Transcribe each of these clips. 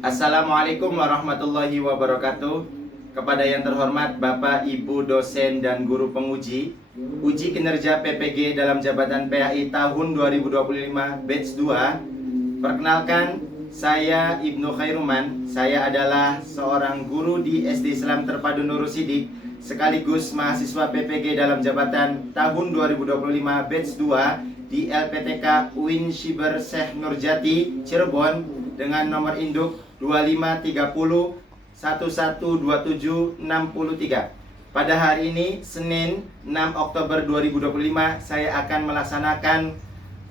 Assalamualaikum warahmatullahi wabarakatuh. Kepada yang terhormat Bapak, Ibu, dosen, dan guru penguji uji kinerja PPG dalam jabatan PAI tahun 2025 batch 2. Perkenalkan, saya Ibnu Khairuman. Saya adalah seorang guru di SD Islam Terpadu Nurul Sidik, sekaligus mahasiswa PPG dalam jabatan tahun 2025 batch 2 di LPTK UIN Siber Syekh Nurjati Cirebon dengan nomor induk 2530112763. Pada hari ini, Senin 6 Oktober 2025, saya akan melaksanakan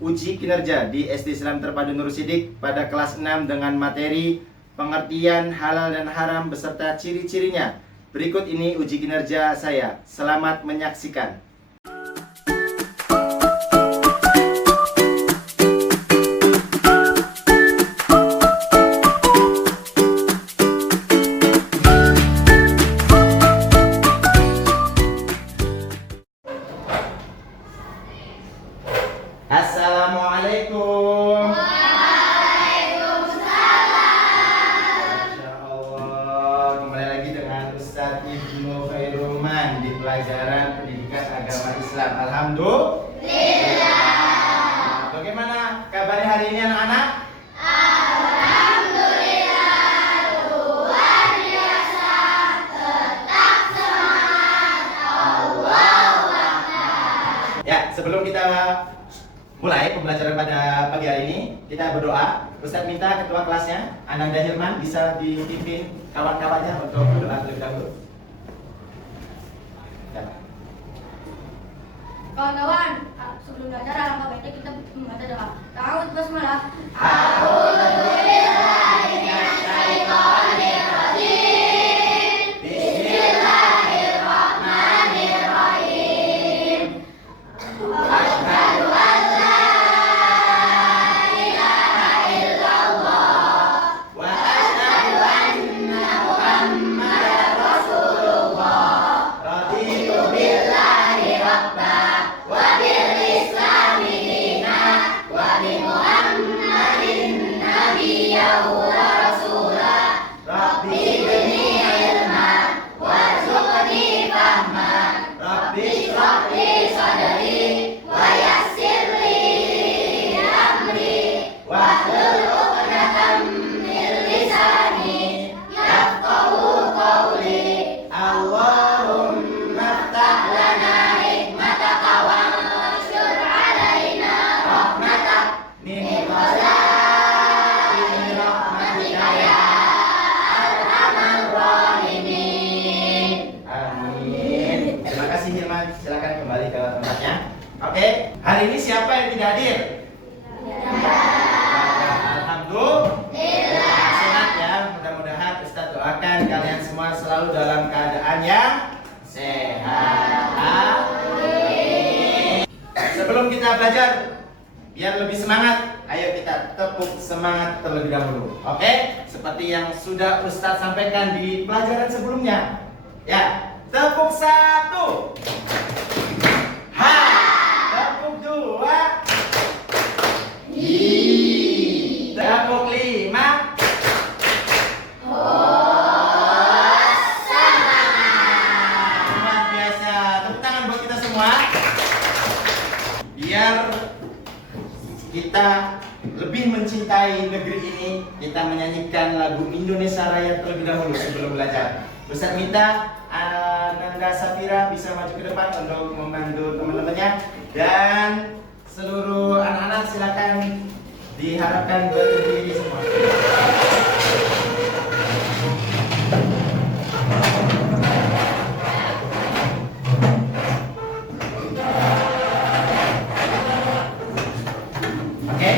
uji kinerja di SD Islam Terpadu Nurul Sidik pada kelas 6 dengan materi pengertian halal dan haram beserta ciri-cirinya. Berikut ini uji kinerja saya. Selamat menyaksikan. Assalamualaikum. Waalaikumsalam. Masya Allah, kembali lagi dengan Ustadz Ibnu Khairuman di pelajaran pendidikan agama Islam. Alhamdulillah. Bagaimana kabarnya hari ini anak-anak? Alhamdulillah, luar biasa, tetap semangat, Allahu Akbar. Ya, sebelum kita mulai pembelajaran pada pagi hari ini, kita berdoa. Ustadz minta ketua kelasnya, Ananda Hilman, bisa dipimpin kawan-kawannya untuk berdoa terlebih dahulu. Ya. Kawan-kawan, sebelum belajar alangkah baiknya kita membaca doa. Ta'awudz basmalah. Bismillahirrahmanirrahim. Asyhadu an la ilaha illallah wa asyhadu anna Muhammadar Rasulullah. Raditu billahi rabba wa bil islami dina wa bi Muhammadin nabiyyan wa rasula. Rabbi zidni ilma warzuqni fahma. Rabbi shrah li sadri wa yassir li amri wahlul 'uqdatam min lisani yafqahu qawli. Allahumma iftah lana hikmataka wanshur 'alaina rahmatak min khazaini rahmatika ya arhamar rahimin. Amin. Terima kasih Hilman. Silakan kembali ke tempatnya. Oke, hari ini siapa yang tidak hadir? Alhamdulillah. Sehat ya. Mudah-mudahan Ustadz doakan kalian semua selalu dalam keadaan yang sehat. Amin. Sebelum kita belajar, biar lebih semangat, ayo kita tepuk semangat terlebih dahulu. Oke, seperti yang sudah Ustadz sampaikan di pelajaran sebelumnya. Ya, tepuk 1. Ha. Tepuk 2. Hi. Tepuk 5. Luar biasa. Tepuk tangan buat kita semua. Biar kita lebih mencintai negeri ini, kita menyanyikan lagu Indonesia Raya terlebih dahulu sebelum belajar. Ustadz minta Ananda Safira bisa maju ke depan untuk membantu teman-temannya, dan seluruh anak-anak silakan diharapkan berdiri semua. Oke?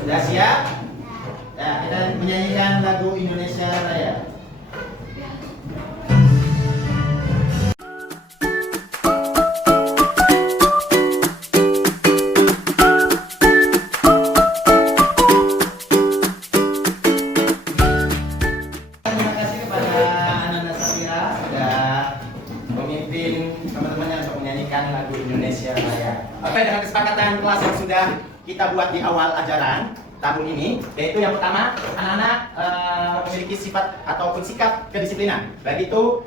Sudah siap? Ya, kita menyanyikan lagu Indonesia Raya. Terima kasih kepada Ananda Safira sudah memimpin teman-temannya untuk menyanyikan lagu Indonesia Raya. Oke, dengan kesepakatan kelas yang sudah kita buat di awal ajaran, tahun ini, yaitu yang pertama, anak-anak memiliki sifat ataupun sikap kedisiplinan, baik itu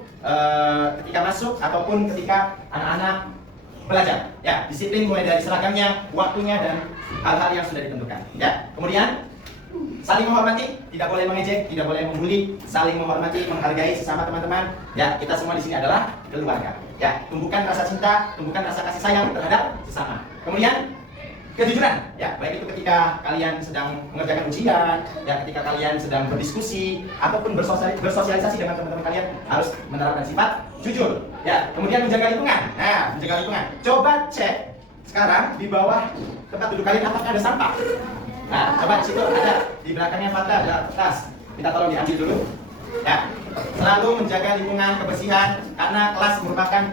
ketika masuk ataupun ketika anak-anak belajar. Ya, disiplin mulai dari seragamnya, waktunya, dan hal-hal yang sudah ditentukan. Ya, kemudian saling menghormati, tidak boleh mengejek, tidak boleh membuli, saling menghormati, menghargai sesama teman-teman. Ya, kita semua di sini adalah keluarga. Ya, tumbuhkan rasa cinta, tumbuhkan rasa kasih sayang terhadap sesama. Kemudian kejujuran, ya, baik itu ketika kalian sedang mengerjakan ujian, ya, ketika kalian sedang berdiskusi ataupun bersosialisasi dengan teman-teman kalian, harus menerapkan sifat jujur. Ya, kemudian menjaga lingkungan. Nah, menjaga lingkungan. Coba cek sekarang di bawah tempat duduk kalian apakah ada sampah. Nah, coba di situ ada, di belakangnya Fata ada kertas. Kita tolong diambil dulu. Ya, selalu menjaga lingkungan, kebersihan, karena kelas merupakan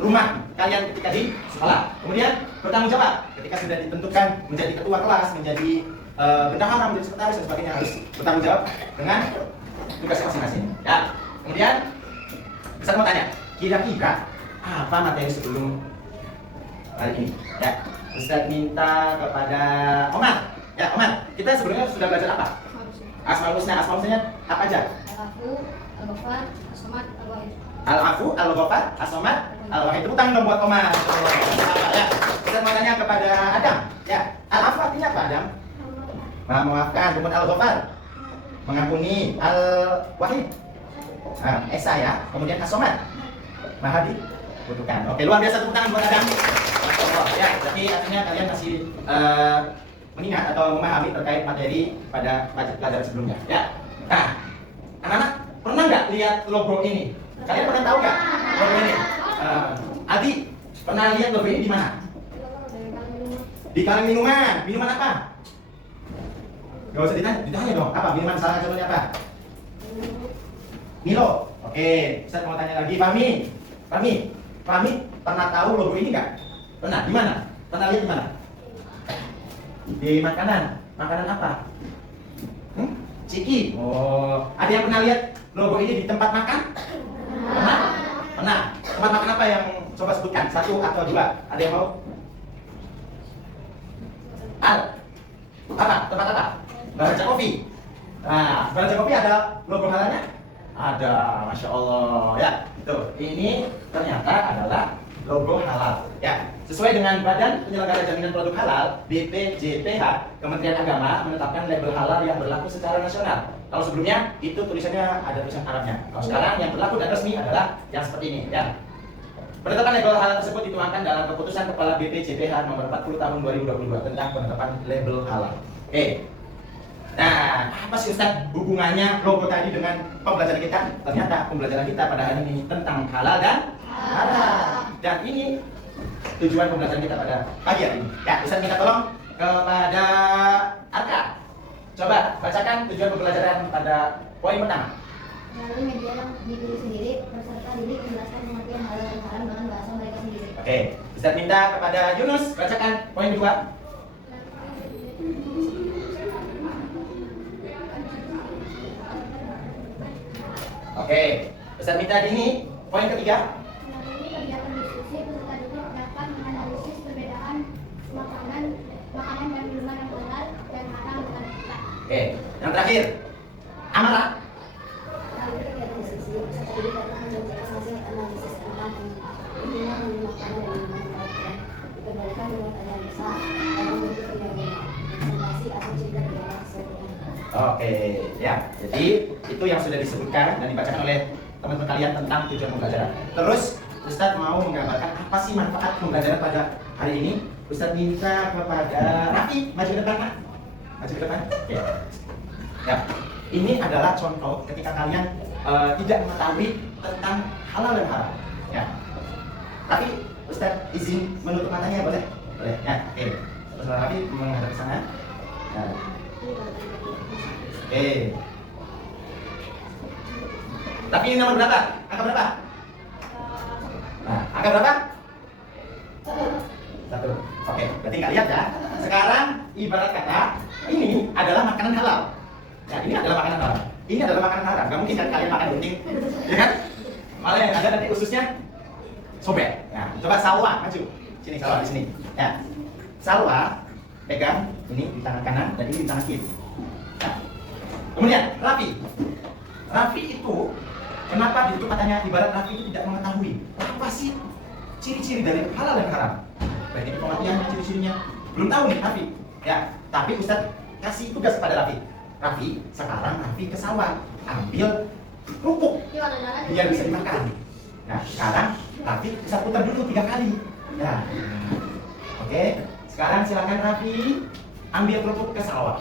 rumah kalian ketika di sekolah. Kemudian bertanggung jawab ketika sudah ditentukan menjadi ketua kelas, menjadi bendahara, menjadi sekretaris dan sebagainya, harus bertanggung jawab dengan tugas masing-masing. Ya, kemudian bisa mau tanya, kira-kira apa materi sebelum hari ini? Ya, Ustaz minta kepada Omar. Ya, Omar, kita sebelumnya sudah belajar apa? Asmaul Husna. Asmaul Husnanya apa aja? Al-Afu, Al-Ghafar, As-Samad, Al-Wahid. Al-Afu, Al-Ghafar, As-Samad, Al-Wahid. Tepuk tangan dong buat Omar. Ya, kita mau tanya kepada Adam. Ya, Al-Afu artinya apa, Adam? Memaafkan. Kemudian Al-Ghafar, mengampuni. Al-Wahid, Esa ya. Kemudian As-Samad, Maha dibutuhkan. Oke, luar biasa, tepuk tangan buat Adam. Ya, jadi artinya kalian masih mengingat atau memahami terkait materi pada pelajaran sebelumnya. Ya. Nah, anak-anak pernah nggak lihat logo ini? Kalian pernah tahu nggak logo ini? Adi, pernah lihat logo ini di mana? Di kaleng minuman. Minuman apa? Gak usah ditanya dong. Apa? Minuman salah contohnya apa? Milo. Oke, saya mau tanya lagi. Fahmi, pernah tahu logo ini nggak? Pernah? Di mana? Pernah lihat di mana? Di makanan. Makanan apa? Ciki. Oh, ada yang pernah lihat logo ini di tempat makan? Pernah? Pernah. Tempat makan apa yang coba sebutkan? 1 atau 2? Ada yang mau? Apa? Tempat apa? Baraja Kopi. Nah, Baraja Kopi ada logo halalnya? Ada, Masya Allah. Ya, itu. Ini ternyata adalah logo halal. Ya, sesuai dengan Badan Penyelenggara Jaminan Produk Halal (BPJPH), Kementerian Agama menetapkan label halal yang berlaku secara nasional. Kalau sebelumnya itu tulisannya ada tulisan Arabnya. Kalau sekarang yang berlaku dan resmi adalah yang seperti ini. Ya. Penetapan label halal tersebut dituangkan dalam keputusan Kepala BPJPH nomor 40 tahun 2022 tentang penetapan label halal. Oke. Nah, apa sih Ustaz hubungannya logo tadi dengan pembelajaran kita? Ternyata pembelajaran kita pada hari ini tentang halal dan halal. Dan ini tujuan pembelajaran kita pada pagi hari ini. Ya, Ustaz minta tolong kepada Arka. Coba bacakan tujuan pembelajaran pada poin pertama. Melalui media di diri sendiri, peserta didik menjelaskan pengertian halal dan haram dengan bahasa mereka sendiri. Oke, Ustaz minta kepada Yunus bacakan poin kedua. Oke, Ustaz minta Dini poin ketiga. Melalui kegiatan diskusi, peserta didik dapat menganalisis perbedaan makanan dan minuman yang halal dan haram dengan kita. Oke, yang terakhir, Amara. Melalui kegiatan diskusi, peserta didik dapat menjalankan hasil analisis tentang intinya menu makanan dan minuman yang halal dikendalikan dengan analisa dalam bentuk fenomena, informasi atau cerita dalam sesuatu. Oke, ya. Jadi itu yang sudah disebutkan dan dibacakan oleh teman-teman kalian tentang tujuan pembelajaran. Terus Ustadz mau menggambarkan apa sih manfaat pembelajaran pada hari ini. Ustadz minta kepada Raffi maju ke depan, Pak. Maju ke depan. Ya. Ya. Ini adalah contoh ketika kalian tidak mengetahui tentang halal dan haram. Ya. Tapi Ustadz izin menutup matanya, boleh? Boleh. Ya. Oke. Terus Raffi menghadap ke sana. Ya. Oke. Tapi ini nomor berapa? Angka berapa? Nah, angka berapa? 1. Oke, berarti nggak lihat ya. Sekarang ibarat kata ini adalah makanan halal. Ya, ini adalah makanan halal. Ini adalah makanan haram. Gak mungkin kan kalian makan gunting, ya kan? Malah yang ada nanti ususnya sobek. Nah, coba salwa maju. Sini salwa di sini. Ya, salwa pegang ini di tangan kanan dan ini di tangan kiri. Nah, kemudian Raffi. Raffi itu kenapa ditutup matanya? Ibarat Raffi itu tidak mengetahui apa sih ciri-ciri dari halal dan haram. Baik itu pengertiannya, ciri-cirinya belum tahu nih Raffi. Ya, tapi Ustadz kasih tugas kepada Raffi. Raffi, sekarang Raffi ke sawah, ambil kerupuk biar bisa dimakan. Nah, sekarang Raffi bisa putar dulu 3 kali. Ya, oke. Sekarang silakan Raffi ambil kerupuk ke sawah.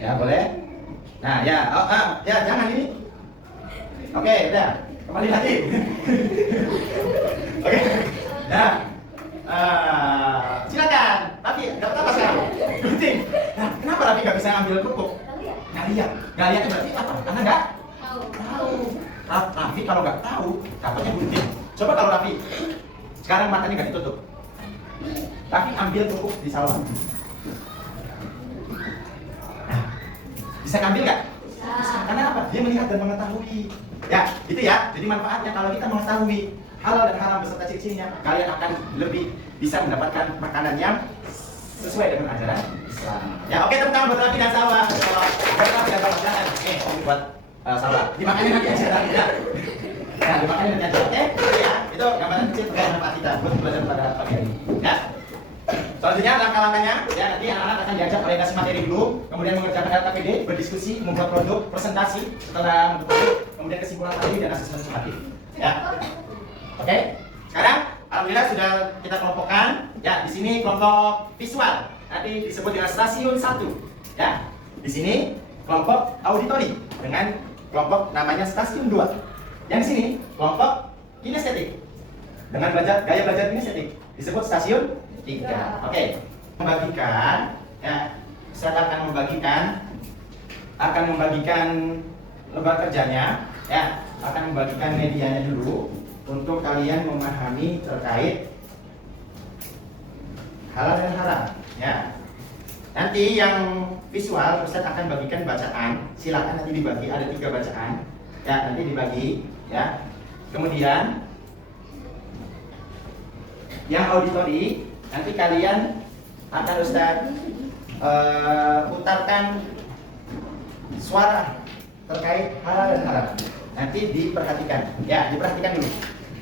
Ya, boleh. Nah, ya, ya jangan ini. Oke, udah. Kembali lagi. Oke. Nah, silakan. Raffi, dapat apa sekarang? Gunting. Nah, kenapa Raffi nggak bisa ambil kerupuk? Nggak lihat. Nggak lihat itu berarti apa? Karena nggak tahu. Raffi kalau nggak tahu, dapatnya gunting. Coba kalau Raffi sekarang matanya nggak ditutup, Raffi ambil kerupuk di sawah. Nah, bisa ngambil nggak? Karena apa? Dia melihat dan mengetahui. Ya, itu ya. Jadi manfaatnya kalau kita mengetahui halal dan haram beserta ciri-cirinya, kalian akan lebih bisa mendapatkan makanan yang sesuai dengan ajaran Islam. Ya, oke, tepuk tangan buat Raffi dan sawah. Buat Raffi dan sawah. Silakan. Ini buat sawah. Dimakanin nanti aja Raffi. Ya, dimakanin nanti aja. Oke, ya. Itu gambaran kecil terkait manfaat kita buat belajar pada pagi hari. Ya. Selanjutnya langkah-langkahnya, ya nanti anak-anak akan diajak orientasi materi dulu, kemudian mengerjakan LKPD, berdiskusi, membuat produk, presentasi, setelah membuat produk, kemudian kesimpulan ahli dan asesmen sumatif. Ya, oke. Sekarang, alhamdulillah sudah kita kelompokkan. Ya, di sini kelompok visual, nanti disebut dengan stasiun 1. Ya, di sini kelompok auditori dengan kelompok namanya stasiun 2. Yang di sini kelompok kinestetik dengan gaya belajar kinestetik disebut stasiun 3. Oke. Membagikan, ya, saya akan membagikan lembar kerjanya, ya, akan membagikan medianya dulu untuk kalian memahami terkait halal dan haram, ya. Nanti yang visual Ustaz akan bagikan bacaan, silakan nanti dibagi, ada 3 bacaan, ya, nanti dibagi, ya. Kemudian yang auditori nanti kalian akan Ustaz putarkan suara terkait halal dan haram. Nanti diperhatikan, ya, diperhatikan dulu.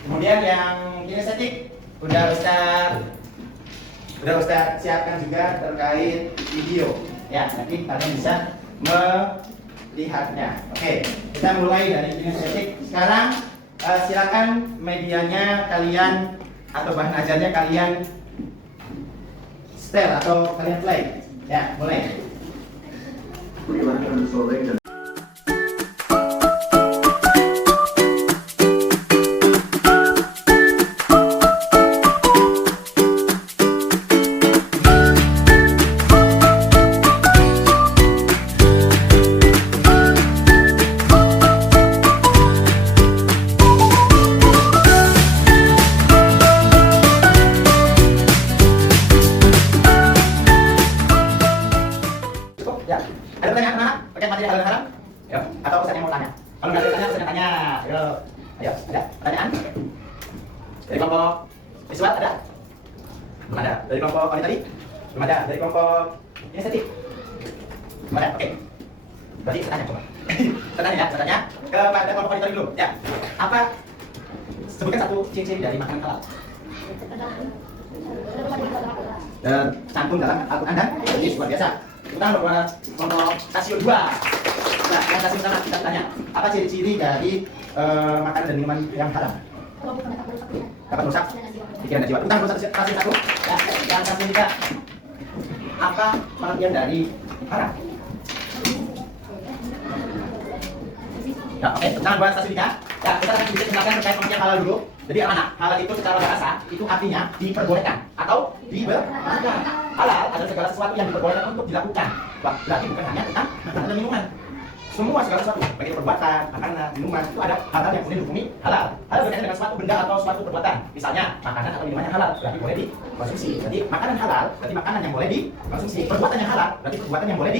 Kemudian yang kinestetik udah Ustaz siapkan juga terkait video, ya, nanti kalian bisa melihatnya. Oke, kita mulai dari kinestetik. Sekarang silakan medianya kalian atau bahan ajarnya kalian setel atau kalian play. Ya, mulai. Ya, ada pertanyaan anak terkait materi halal dan haram? Ya, atau Ustaz yang mau tanya? Kalau nggak ada pertanyaan, Ustaz yang tanya. Ayo, ada pertanyaan? Dari kelompok visual ada? Belum ada. Dari kelompok auditori? Belum ada. Dari kelompok kinestetik? Belum ada. Oke. Berarti saya tanya coba. Saya tanya kepada kelompok auditori dulu. Ya, apa? Sebutkan satu ciri-ciri dari makanan halal. Cantum dalam Al-Quran dan hadis, luar biasa. Kita buat kelompok stasiun 2. Nah, yang stasiun sama kita tanya, apa ciri-ciri dari makanan dan minuman yang haram? Dapat rusak pikiran dan jiwa. Utang rusak stasiun 1. Ya, yang stasiun 3. Apa pengertian dari haram? Ya, oke, jangan buat stasiun 3. Ya, kita akan sedikit menjelaskan terkait pengertian halal dulu. Jadi apa? Halal itu secara bahasa itu artinya diperbolehkan atau dibenarkan. Halal adalah segala sesuatu yang diperbolehkan untuk dilakukan. Berarti bukan hanya tentang makanan dan minuman. Semua segala sesuatu, baik itu perbuatan, makanan, minuman, itu ada hal-hal yang kemudian dihukumi halal. Halal berkaitan dengan suatu benda atau suatu perbuatan. Misalnya, makanan atau minuman yang halal berarti boleh dikonsumsi. Jadi makanan halal berarti makanan yang boleh dikonsumsi. Perbuatan yang halal berarti perbuatan yang boleh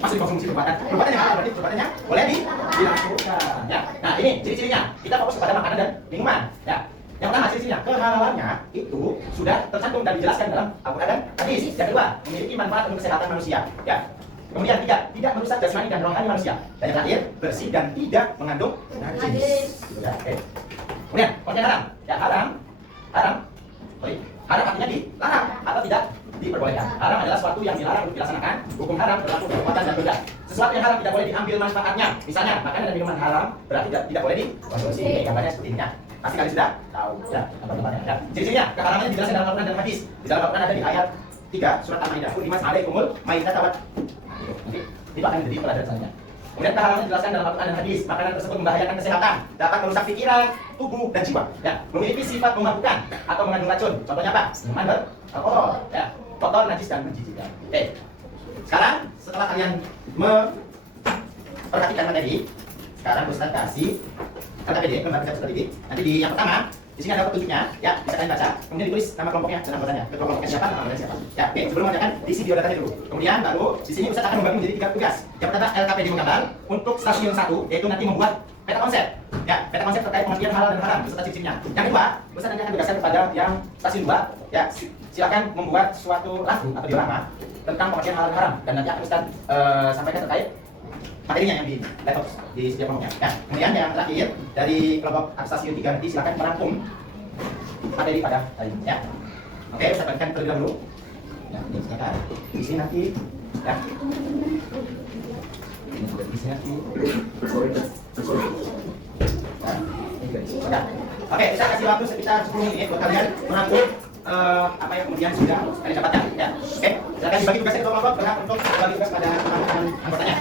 masuk dikonsumsi perbuatan. Perbuatan yang halal berarti perbuatan yang boleh dilakukan. Ya. Nah, ini ciri-cirinya. Kita fokus kepada makanan dan minuman. Ya. Yang pertama ciri-cirinya, kehalalannya itu sudah tercantum dan dijelaskan dalam Al-Quran dan hadis. Yang kedua, memiliki manfaat untuk kesehatan manusia. Ya. Kemudian tiga, tidak merusak jasmani dan rohani manusia. Dan yang terakhir, bersih dan tidak mengandung najis. Gitu ya. Oke. Kemudian, konten haram. Ya, haram. Haram artinya dilarang atau tidak diperbolehkan. Haram adalah sesuatu yang dilarang untuk dilaksanakan. Hukum haram berlaku perbuatan dan benda. Sesuatu yang haram tidak boleh diambil manfaatnya. Misalnya, makanan dan minuman haram berarti tidak boleh dikonsumsi. Gambarnya seperti ini. Pasti kalian sudah tahu. Ya, gambar-gambarnya. Ya. Ciri-cirinya, keharamannya dijelaskan dalam Al-Quran dan hadis. Di dalam Al-Quran ada di ayat 3 surat Al-Maidah. Qul alaikumul maidah tawat. Nanti itu akan menjadi pelajaran selanjutnya. Kemudian kehalalan dijelaskan dalam Al-Quran dan hadis. Makanan tersebut membahayakan kesehatan, dapat merusak pikiran, tubuh, dan jiwa. Ya, memiliki sifat memabukkan atau mengandung racun. Contohnya apa? Minuman beralkohol, ya, kotor, najis, dan menjijikan. Oke. Sekarang setelah kalian memperhatikan materi, sekarang Ustaz kasih KPD, lembar kerja seperti ini. Nanti di yang pertama, di sini ada petunjuknya, ya, bisa kalian baca. Kemudian ditulis nama kelompoknya dan anggotanya. Kelompoknya siapa, nama siapa. Ya, oke. Sebelum mengerjakan, diisi biodatanya dulu. Kemudian baru di sini Ustaz akan membagi menjadi 3 tugas. Yang pertama LKPD menggambar untuk stasiun 1, yaitu nanti membuat peta konsep. Ya, peta konsep terkait pengertian halal dan haram beserta ciri-cirinya. Yang kedua, Ustaz nanti akan tugaskan kepada yang stasiun 2, ya, silakan membuat suatu lagu atau diorama tentang pengertian halal dan haram, dan nanti akan Ustaz sampaikan terkait materinya yang di laptop di setiap kelompoknya. Ya. Kemudian yang terakhir dari kelompok stasiun 3 nanti silakan merangkum materi pada hari ini. Ya. Oke, saya bagikan terlebih dahulu. Ya, ini silakan. Di sini nanti. Ya. Ini sudah di sini nanti. Nah, ini juga di sini. Ya. Oke, saya kasih waktu sekitar 10 menit buat kalian merangkum apa yang kemudian sudah kalian dapatkan. Ya. Oke, silakan dibagi tugasnya ke kelompok berhak untuk bagi tugas pada teman-teman anggotanya.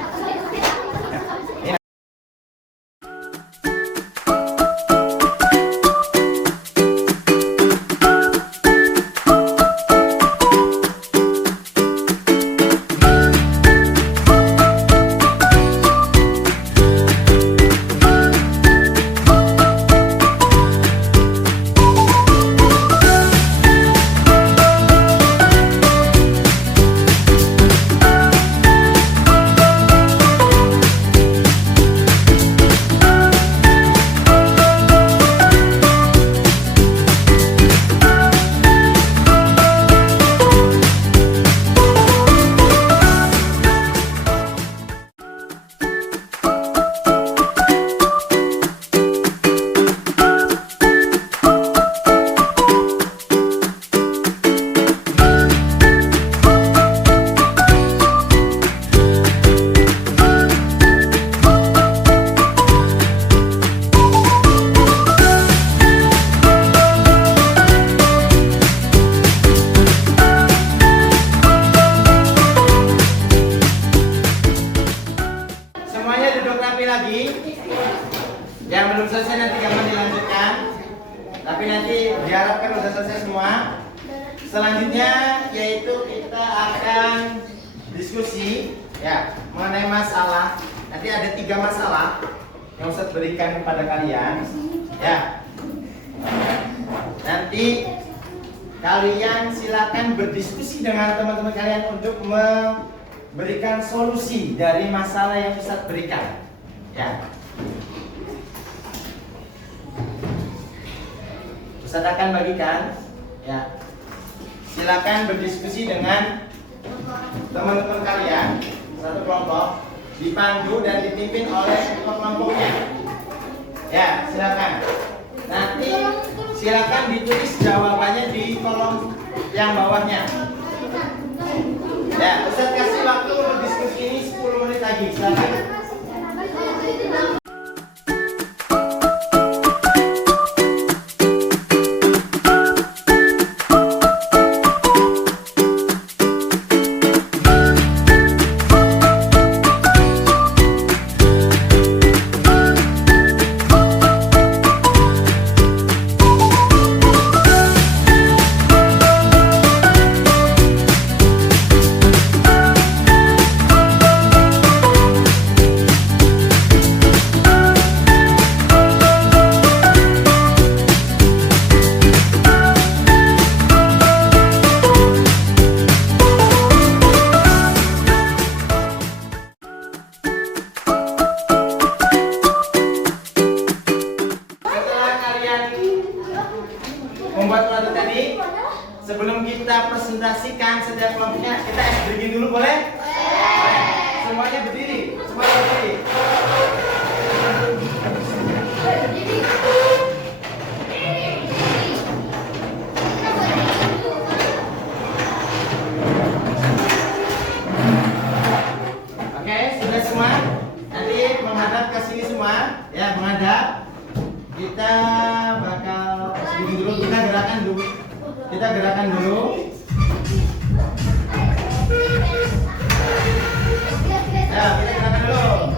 Yang belum selesai nanti gampang dilanjutkan. Tapi nanti diharapkan sudah selesai semua. Selanjutnya yaitu kita akan diskusi ya mengenai masalah. Nanti ada 3 masalah yang Ustaz berikan kepada kalian. Ya. Nanti kalian silakan berdiskusi dengan teman-teman kalian untuk memberikan solusi dari masalah yang Ustaz berikan. Ya. Ustaz akan bagikan, ya. Silakan berdiskusi dengan teman-teman kalian satu kelompok, dipandu dan dipimpin oleh kelompoknya. Ya, silakan. Nanti silakan ditulis jawabannya di kolom yang bawahnya. Ya, Ustaz kasih waktu untuk diskusi ini 10 menit lagi. Silakan. membuat materi tadi. Sebelum kita presentasikan setiap kelompoknya, kita ice breaking dulu boleh? Boleh. Semuanya berdiri. Semuanya berdiri. Oke, sudah semua? Nanti menghadap ke sini semua. Ya, menghadap. Kita bakal sedikit dulu, kita gerakan dulu. Kita gerakan dulu. Ya, kita gerakan dulu.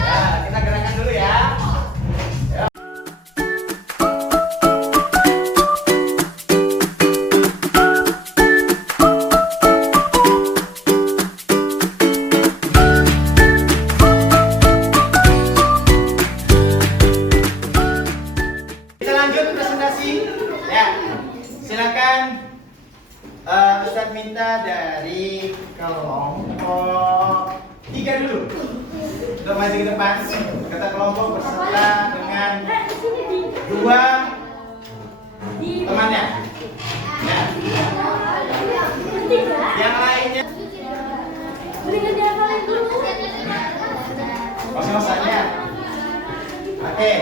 Ya, kita gerakan dulu ya. Kita lanjut presentasi. Ya, silakan. Ustadz minta dari kelompok 3 dulu. Untuk maju ke depan. Kata kelompok berserta dengan 2 temannya. Ya. Yang lainnya. Kos-kosannya. Oke.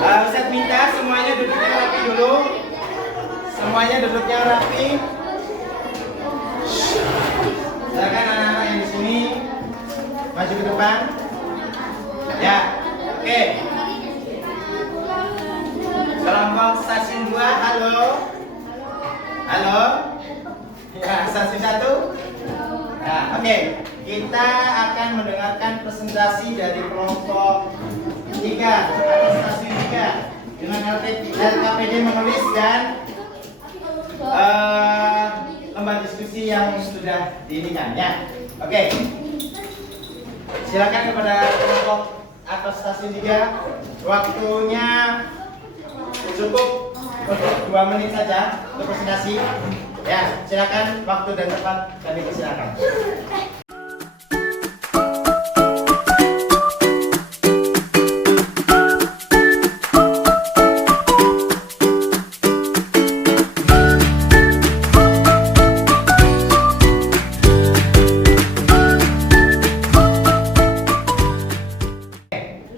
Ustadz minta semuanya duduknya rapi dulu. Semuanya duduknya rapi. Silakan anak-anak yang di sini maju ke depan. Ya, oke. Kelompok stasiun 2, halo. Halo. Ya, stasiun 1. Ya, oke. Kita akan mendengarkan presentasi dari kelompok 3 atau stasiun 3 dengan LKPD menulis dan lembar diskusi yang sudah diinikan ya. Oke. Silakan kepada kelompok atau stasiun 3, waktunya cukup untuk 2 menit saja untuk presentasi. Ya, silakan, waktu dan tempat kami persilakan.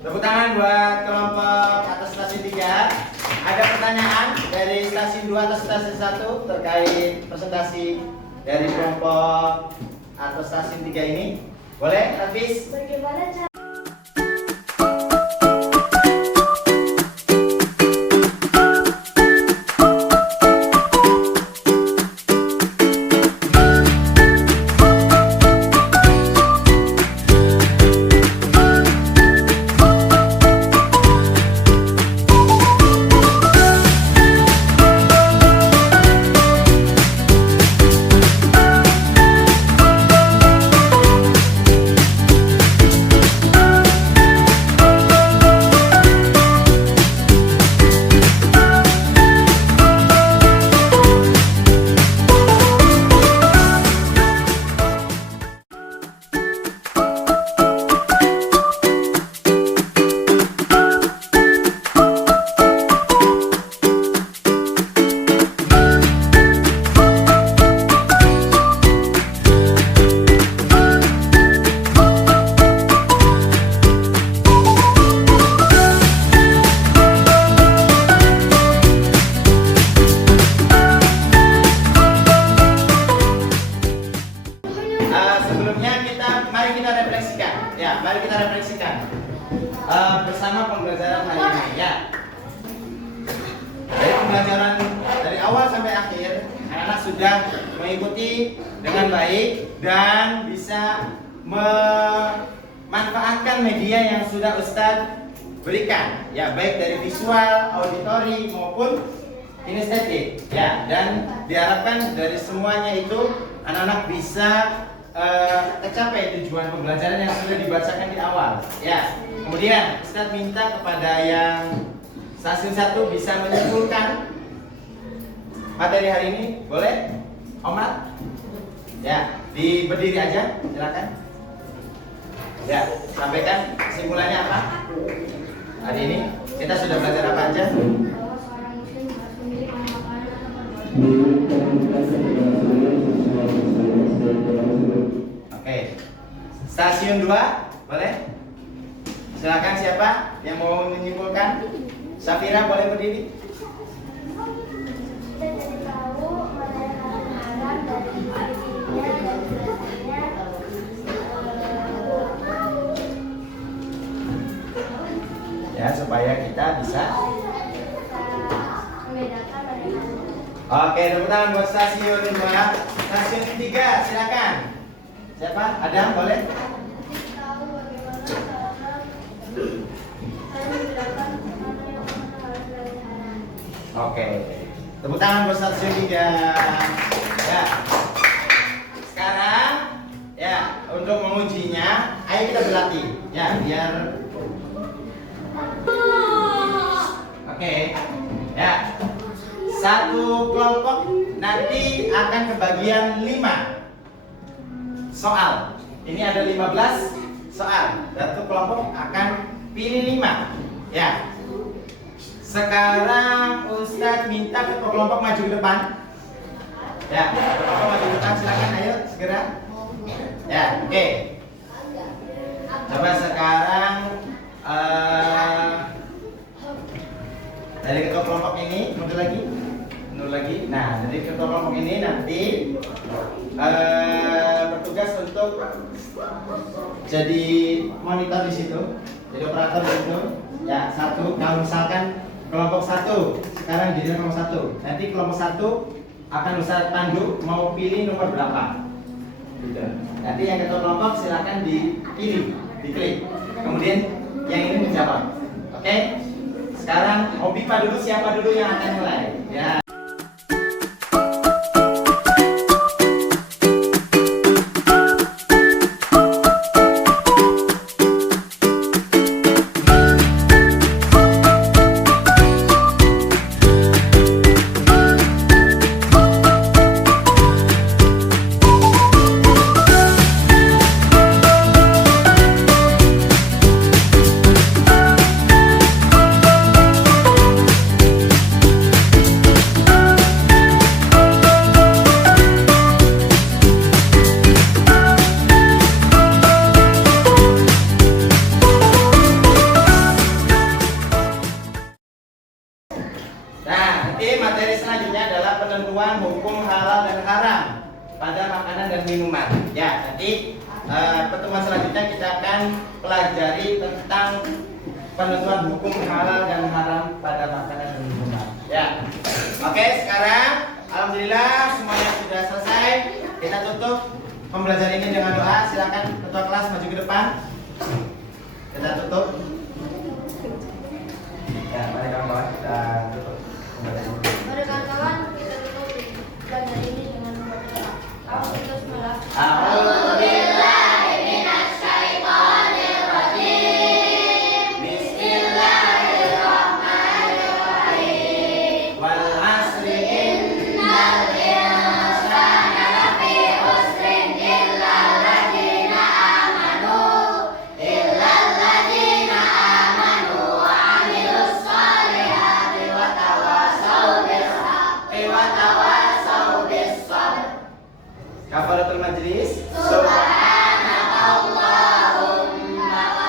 Tepuk tangan buat kelompok atas stasiun 3. Ada pertanyaan dari stasiun 2 atau stasiun 1 terkait presentasi dari kelompok atau stasiun 3 ini? Boleh, Hafiz? Bagaimana cara bersama pembelajaran hari ini ya. Dari pembelajaran dari awal sampai akhir, anak-anak sudah mengikuti dengan baik dan bisa memanfaatkan media yang sudah Ustadz berikan, ya, baik dari visual, auditori maupun kinestetik, ya. Dan diharapkan dari semuanya itu anak-anak bisa tercapai tujuan pembelajaran yang sudah dibacakan di awal, ya. Kemudian Ustadz minta kepada yang stasiun 1 bisa menyimpulkan materi hari ini, boleh? Omat? berdiri aja, silakan. Ya, sampaikan kesimpulannya apa? Hari ini kita sudah belajar apa aja? Bahwa seorang muslim harus memilih mana makanan atau Oke. Stasiun 2, boleh? Silakan siapa yang mau menyimpulkan? Safira boleh berdiri? kita jadi tahu mana yang haram dari isinya dan durasinya. Ya, supaya kita bisa. Membedakan mana yang haram. Oke, tepuk tangan buat stasiun 2. Stasiun 3, silakan. Siapa? Adam, boleh? Tahu bagaimana seorang harus membedakan mana yang halal dari haram. Oke. Tepuk tangan buat stasiun 3. Ya. Sekarang ya, untuk mengujinya, ayo kita berlatih. Ya, biar Oke. Ya. Satu kelompok nanti akan kebagian 5 soal. Ini ada 15 soal. Satu kelompok akan pilih 5. Ya. Sekarang Ustadz minta ketua kelompok maju ke depan. Ya, ketua kelompok maju ke depan, silakan ayo segera. Ya, oke. Coba sekarang dari ketua kelompok ini mundur lagi. Nah, dari ketua kelompok ini nanti bertugas untuk jadi monitor di situ, jadi operator di situ. Ya, satu. Kalau misalkan kelompok 1 sekarang jadi kelompok 1, nanti kelompok 1 akan Ustaz pandu mau pilih nomor berapa. Gitu. Nanti yang ketua kelompok silakan dipilih, diklik. Kemudian yang ini menjawab. Oke? Sekarang Obipa dulu, siapa dulu yang akan mulai? Ya. Materi selanjutnya adalah penentuan hukum halal dan haram pada makanan dan minuman. Ya, nanti pertemuan selanjutnya kita akan pelajari tentang penentuan hukum halal dan haram pada makanan dan minuman. Ya, oke. Sekarang alhamdulillah semuanya sudah selesai. Kita tutup pembelajaran ini dengan doa. Silakan ketua kelas maju ke depan. Kita tutup. Ya, mari kawan-kawan kita tutup. Mari kawan-kawan, kita tutup belajar ini dengan membaca Bismillah. Bismillahirrahmanirrahim. Wal asri innal insana lafi khusrin illa alladziina amanu wa 'amilus shalihati wa tawassaw bis haqqi wa tawassaw bis sabr. Kafaratul majlis. Subhanakallahumma wa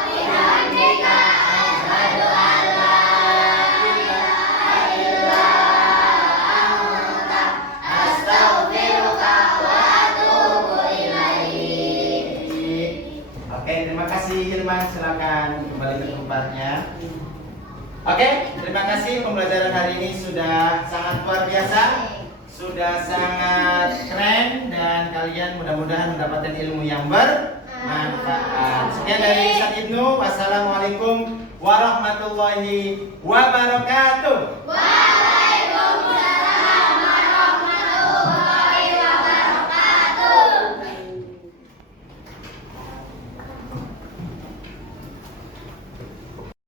bihamdika asyhadu an la ilaha illa anta astaghfiruka wa atubu ilaik. Oke, terima kasih Hilman, silakan kembali ke tempatnya. Oke, terima kasih, pembelajaran hari ini sudah sangat luar biasa, sudah sangat keren, dan kalian mudah-mudahan mendapatkan ilmu yang bermanfaat. Sekian dari Ustaz Ibnu. Wassalamualaikum warahmatullahi wabarakatuh.